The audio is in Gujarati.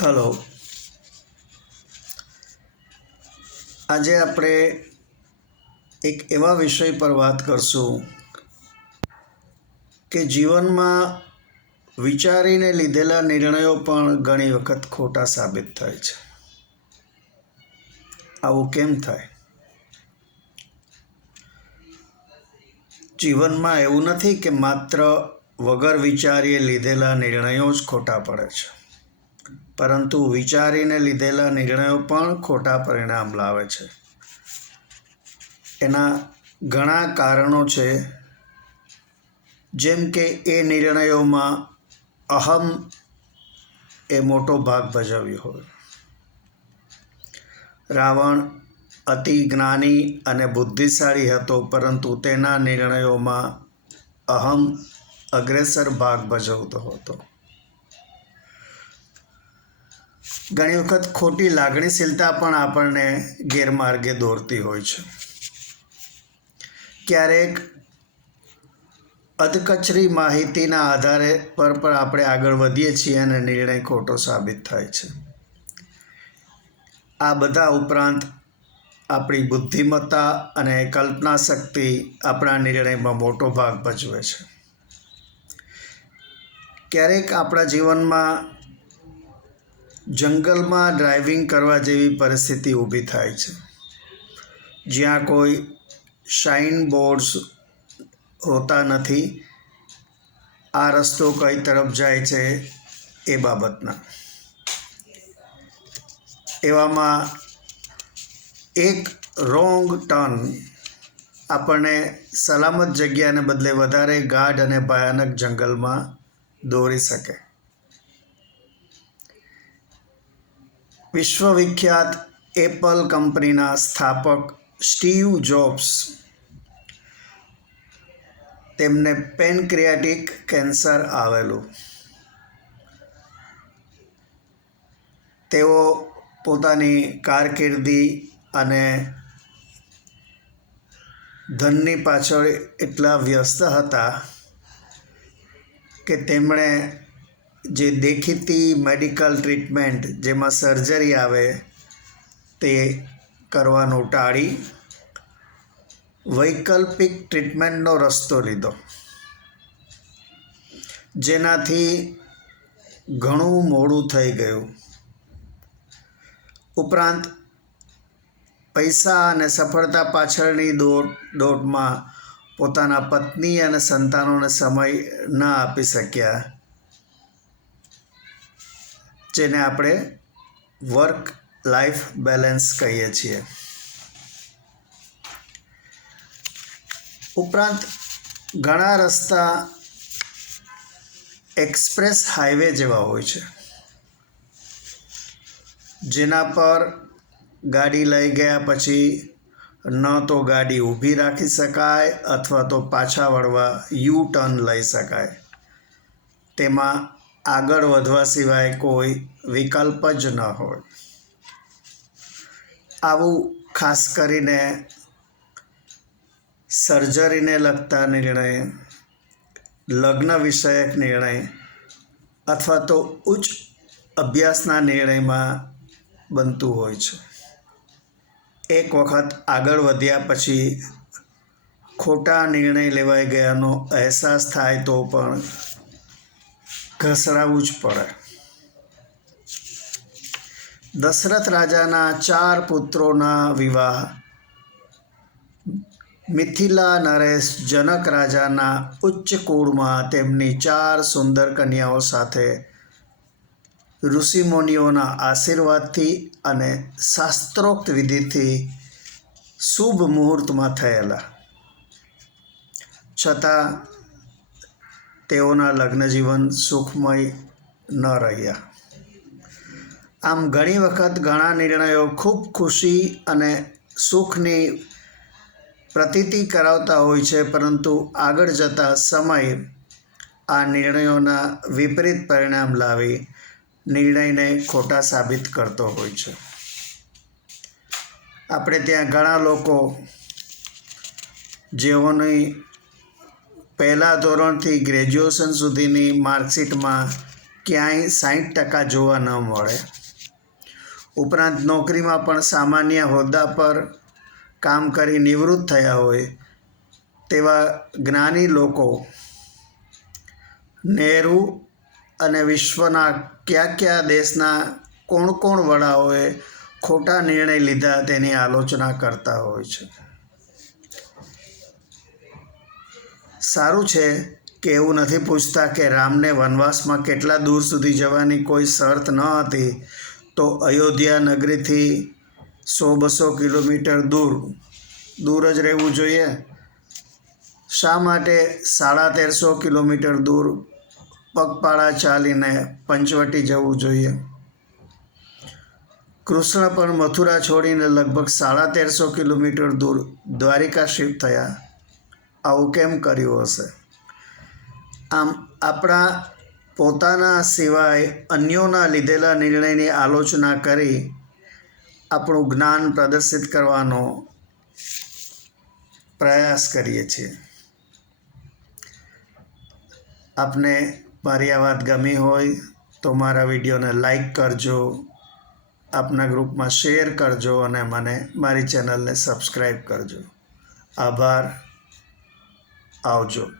હલો. આજે આપણે એક એવા વિષય પર વાત કરશું કે જીવનમાં વિચારીને લીધેલા નિર્ણયો પણ ઘણી વખત ખોટા સાબિત થાય છે. આવું કેમ થાય? જીવનમાં એવું નથી કે માત્ર વગર વિચારીએ લીધેલા નિર્ણયો જ ખોટા પડે છે. પરંતુ વિચારીને લીધેલા નિર્ણયો પણ ખોટા પરિણામ લાવે છે. એના ઘણા કારણો છે. જેમ કે એ નિર્ણયોમાં અહમ એ મોટો ભાગ ભજવ્યો હોય. રાવણ અતિ જ્ઞાની અને બુદ્ધિશાળી હતો, પરંતુ તેના નિર્ણયોમાં અહમ અગ્રેસર ભાગ ભજવતો હતો. ઘણી વખત ખોટી લાગણીશીલતા પણ આપણને ગેરમાર્ગે દોરતી હોય છે. ક્યારેક અધકચરી માહિતીના આધારે પર પણ આપણે આગળ વધીએ છીએ અને નિર્ણય ખોટો સાબિત થાય છે. આ બધા ઉપરાંત આપણી બુદ્ધિમત્તા અને કલ્પના શક્તિ આપણા નિર્ણયમાં મોટો ભાગ ભજવે છે. ક્યારેક આપણા જીવનમાં જંગલમાં ડ્રાઇવિંગ કરવા જેવી પરિસ્થિતિ ઊભી થાય છે. જ્યાં કોઈ શાઇન બોર્ડ્સ હોતા નથી, આ રસ્તો કઈ તરફ જાય છે એ બાબતના. એવામાં એક રોંગ ટર્ન આપણને સલામત જગ્યાને બદલે વધારે ગાઢ અને ભયાનક જંગલમાં દોરી શકે. વિશ્વવિખ્યાત એપલ કંપનીના સ્થાપક સ્ટીવ જોબ્સ તેમને પેનક્રિયાટિક કેન્સર આવેલું. તેઓ પોતાની કારકિર્દી અને ધનની પાછળ એટલા વ્યસ્ત હતા કે તેમણે જે દેખીતી મેડિકલ ટ્રીટમેન્ટ જેમાં સર્જરી આવે તે કરવાનું ટાળી, વૈકલ્પિક ટ્રીટમેન્ટનો રસ્તો લીધો. જેનાથી ઘણું મોડું થઈ ગયું. ઉપરાંત પૈસા અને સફળતા પાછળની દોટ દોડમાં પોતાના પત્ની અને સંતાનોને સમય ન આપી શક્યા. જેને આપણે વર્ક લાઈફ બેલેન્સ કહીએ છીએ. ઉપરાંત ઘણા રસ્તા એક્સપ્રેસ હાઈવે જેવા હોય છે. જેના પર ગાડી લઈ ગયા પછી ન તો ગાડી ઊભી રાખી શકાય અથવા તો પાછા વળવા યુ ટર્ન લઈ શકાય. તેમાં આગળ વધવા સિવાય કોઈ વિકલ્પ જ ન હોય. આવું ખાસ કરીને સર્જરીને લગતા નિર્ણય, લગ્ન વિષયક નિર્ણય અથવા તો ઉચ્ચ અભ્યાસના નિર્ણયમાં બનતું હોય છે. એક વખત આગળ વધ્યા પછી ખોટા નિર્ણય લેવાઈ ગયાનો અહેસાસ થાય તો પણ ઘસરાવું જ પડે. દશરથ રાજાના ચાર પુત્રોના વિવાહ, મિથિલા નરેશ જનક રાજાના ઉચ્ચ કુળમાં તેમની ચાર સુંદર કન્યાઓ સાથે ઋષિમુનિઓના આશીર્વાદથી અને શાસ્ત્રોક્ત વિધિથી શુભ મુહૂર્તમાં થયેલા. છતાં, તેઓના લગ્ન જીવન સુખમય ન રહ્યા. આમ ઘણી વખત ઘણા નિર્ણયો ખૂબ ખુશી અને સુખની પ્રતીતિ કરાવતા હોય છે, પરંતુ આગળ જતા સમય આ નિર્ણયોના વિપરીત પરિણામ લાવી. નિર્ણયને ખોટા સાબિત કરતો હોય છે. આપણે ત્યાં ઘણા લોકો જેઓની પહેલાં ધોરણથી ગ્રેજ્યુએશન સુધીની માર્કશીટમાં ક્યાંય સાઠ ટકા જોવા ન મળે. ઉપરાંત નોકરીમાં પણ સામાન્ય હોદ્દા પર કામ કરી નિવૃત્ત થયા હોય તેવા જ્ઞાની લોકો નહેરુ અને વિશ્વના કયા કયા દેશના કોણ કોણ વડાઓએ ખોટા નિર્ણય લીધા તેની આલોચના કરતા હોય છે? સારું છે કે એવું નથી પૂછતા કે રામને વનવાસમાં કેટલા દૂર સુધી જવાની કોઈ શરત ન હતી તો અયોધ્યા નગરીથી સો બસો કિલોમીટર દૂર દૂર જ રહેવું જોઈએ? શા માટે સાડા તેરસો કિલોમીટર દૂર પગપાળા ચાલીને પંચવટી જવું જોઈએ. કૃષ્ણ પણ મથુરા છોડીને લગભગ સાડા તેરસો કિલોમીટર દૂર દ્વારિકા શિફ્ટ થયા. આવું કેમ કર્યું હશે? આમ આપણા પોતાના સિવાય અન્યોના લીધેલા નિર્ણયની આલોચના કરી આપણું જ્ઞાન પ્રદર્શિત કરવાનો પ્રયાસ કરીએ છીએ. આપને મારી આ વાત ગમી હોય તો મારા વિડીયોને લાઈક કરજો, આપના ગ્રુપમાં શેર કરજો અને મને મારી ચેનલને સબસ્ક્રાઈબ કરજો. આભાર. આવજો.